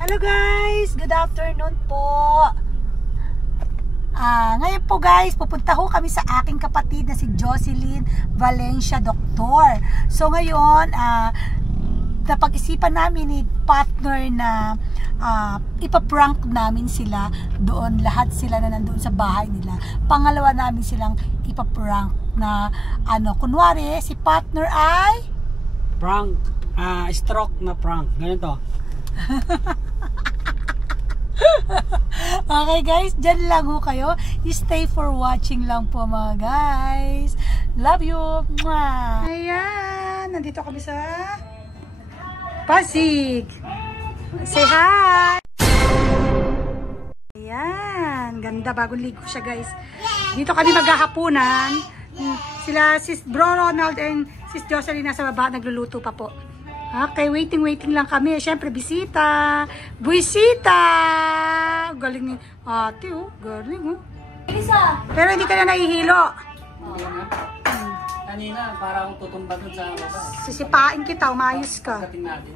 Hello guys! Good afternoon po! Ngayon po guys, pupunta ho kami sa aking kapatid na si Jocelyn Valencia, doktor. So ngayon, napag-isipan namin ni partner na ipaprank namin sila doon. Lahat sila na nandoon sa bahay nila. Pangalawa namin silang ipaprank na kunwari si partner ay prank, stroke na prank. Ganito. Okay guys, dyan lang ho kayo. Stay for watching lang po mga guys. Love you. Mwah. Ayan, nandito kami sa Pasig. Say hi. Ayan, ganda, bagong ligo siya guys. Dito kami maghahapunan. Sila sis Bro Ronald and sis Jocelyn nasa baba, nagluluto pa po. Okay, waiting lang kami. Siyempre, bisita. Buisita! Galing ni ate, oh. Galing, oh. Pero hindi ka na nahihilo. Kanina, parang tutumba dun sa baba. Sisipain kita, umayos ka. Pagdating natin.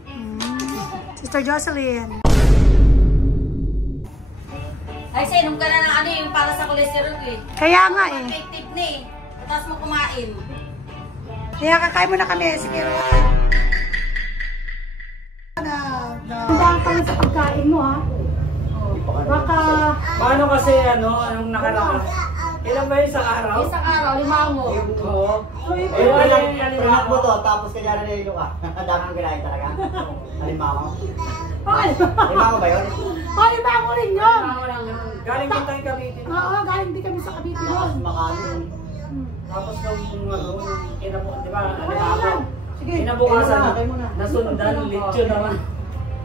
Sister Jocelyn. Ay, sainom ka na ng ano yung para sa cholesterol eh. Kaya nga eh. Effective na eh. Tapos mo kumain. Kaya kakain mo na kami. Sige. Handa ka sa pagkain mo ha. Baka... Paano kasi anong nakaraan? Ilan ba yung isang araw? Isang araw, limango. Oo. Prank mo to, tapos kanya na nililo ka. Ang dami mong ginahin talaga. Halimbawa. Halimbawa ba yun? Oh, limango rin yun. Galing din tayo Cavite. Oo, galing din kami sa Cavite yun. Makalim. Tapos nung di ba? Sige. Kinabukasan, nasundan, lechon naman.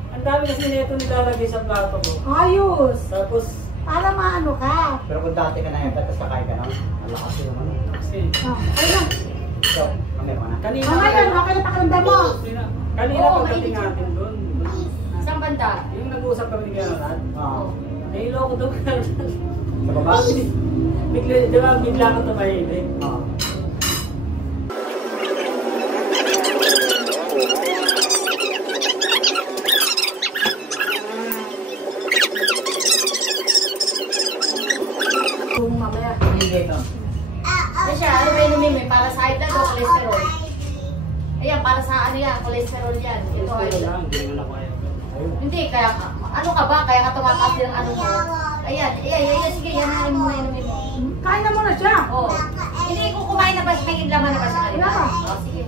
Ang dami kasi nito nilalagay sa plato ko. Ayos. Tapos, Para maano ka. Pero kung dati ka na yan, tapos kakain ka lang. Ang lakas yung ano. kasi, Ayun. So, kami mo na. kanina, Ngayon, okay na pakiramdam mo. kanina Oo, pagdating natin doon, Isang banda. yung nag-uusap kami ni Gano'n, Oo. nahilo ko doon. Sa baba? Di ba, bigla ko tumahimik. Oo. Mamaya. Hindi ito. Ano siya? Ano ba inumin mo? Para sa high blood o cholesterol? Ayan, para sa ano yan? Cholesterol yan. Ito ay... Hindi mo na kaya. Hindi, kaya ano ka ba? Kaya ka tumataas din ang ano mo. Ayan, sige, yan na muna inumin mo. Kain na muna siya. Oo. Hindi, kung kumain na ba, may laman na ba siya kanina? Wala. Oo, sige.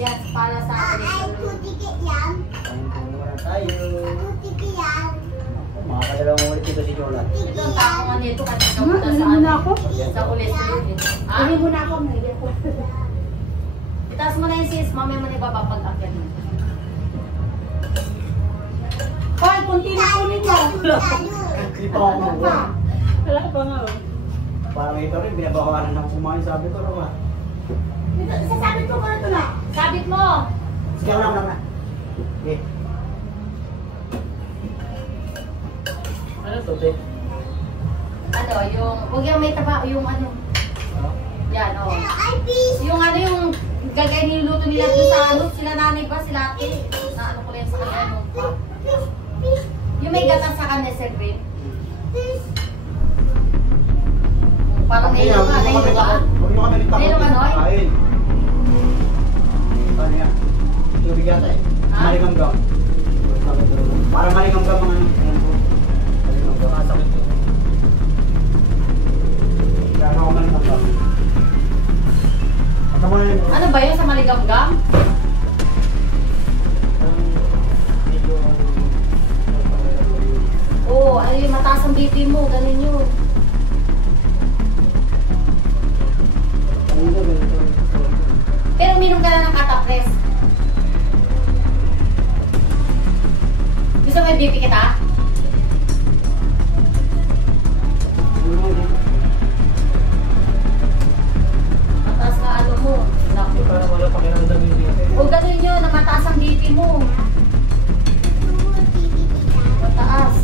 Yan, para sa cholesterol. Kain muna tayo. Makakadalawang ulit dito si Jonat. Ito ang tako nga nito kasi ikaw Ano, na sa ano muna ako? Sa cholesterol. Ha? Hindi muna ako. Naiyak ko. Itaas mo na yung sis, mamaya mo na ibabapag-akyan mo. Hoy, kunti na kunin mo. Hindi pa ako mabuha. Wala pa nga. Parang ito rin, binabawalan ng kumain. Sabi ko na ba? Sasabit ko muna ito na. Sabit mo! Sige, ako na. Okay. Ano to, te? Ano, yung, huwag yung may taba, yung ano. Yan, o. Yung ano, yung gagay niluluto nila doon sa ano, sila nanay ba, sila ate. Na ano ko lang sa kanila, ano pa. Yung may gatas sa kanila, Sir Green. Parang nilo ka, nilo ka. Huwag nyo kami nagtakot. Nilo ka, Noy? Kain. Paano yan? Tubig yata eh. Ha? Maligam-gam. Parang maligam-gam mga maligam-gam. Masakit to. Kaya ako maligam-gam. Ano ba yun sa maligamgam? Oo, ay mataas ang BP mo, ganun yun. Pero uminom ka na ng Catapres. Gusto mo yung BP kita? Mataas nga ano mo. Naku. Parang wala pakiramdam yung dito. O ganun yun, na mataas ang BP mo. Mataas.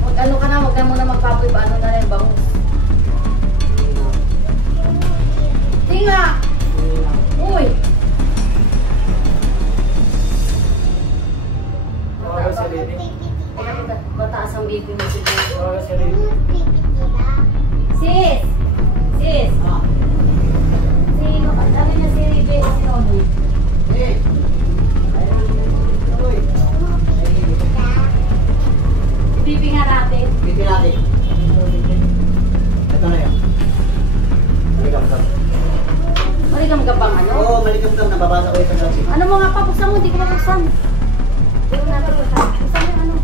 Wag ano ka na, wag ka muna magpapoy ba ano na rin bango. yung dam, nababasa ko yung dam. Ano mo nga pa, buksan mo, hindi ko mabuksan. Hindi ko natin buksan. Buksan mo yung ano.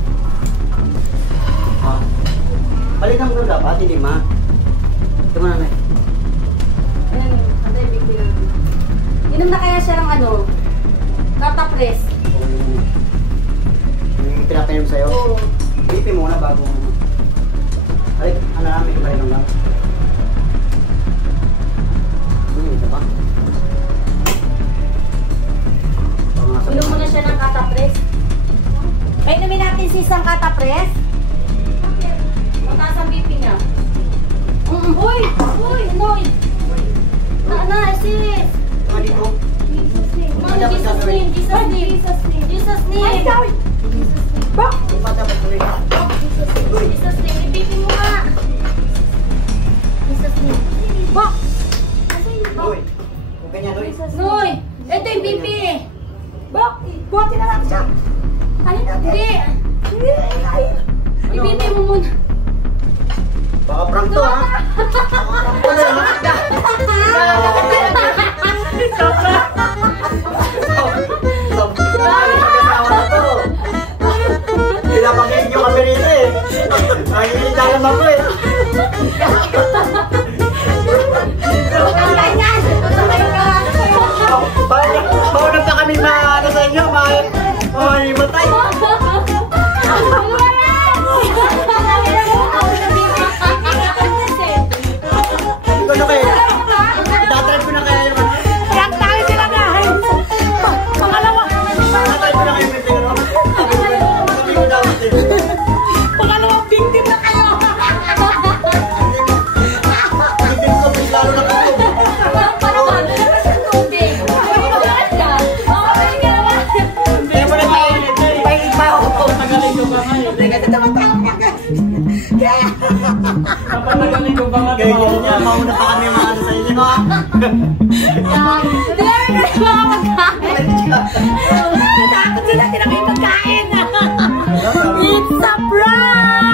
Balikan mo dapat, hindi ma. Ito mo na. Ayan yun, ang big ko yun. Inom na kaya siya ng ano, Catapres. Yung pinapainom sa'yo? Oo. Bipin muna bago. Ay, ano namin, ibalikan lang. Ito pa. Inom mo na siya ng Catapres. Kaya inumin natin si isang Catapres. Mataas ang BP niya. Uy! Uy! Uy! Sis! Ano dito? Ma'am, Jesus name! Jesus name! Jesus name! Ay, sorry! Bak! Yung pa dapat tuloy ka. Jesus name! BP mo nga! Jesus name! Bak! Uy! Huwag ganyan, Uy. Noy! Ito yung BP! Bak, buhatin na lang siya. Hindi! I-BP mo muna. Baka prank to, ha? Ano yun, ha? Mag-asawa na to. Pinapagayin nyo kami rito, eh. Nakikita naman ko, eh. Paunang pa kami ano sa inyo, matay. Ano kayo? Itatry ko na kaya yung ano? Yan tayo sila guys. Pangalawa. Itatry ko na kayo yung pero. Sabi ko daw ito. Pangalawang victim na kayo. Hindi ko lalo na po. Kaya mo na tayo nito eh. Pahilig pa ako. Papatagalin ko ba ngayon? Hindi kasi tumatawag ka guys. Kaya. Papatagalin ko ba nga? Kaya yun niya, mauna pa kami mga ano sa inyo, ha? Natakot sila, sila may pagkain. It's a prank!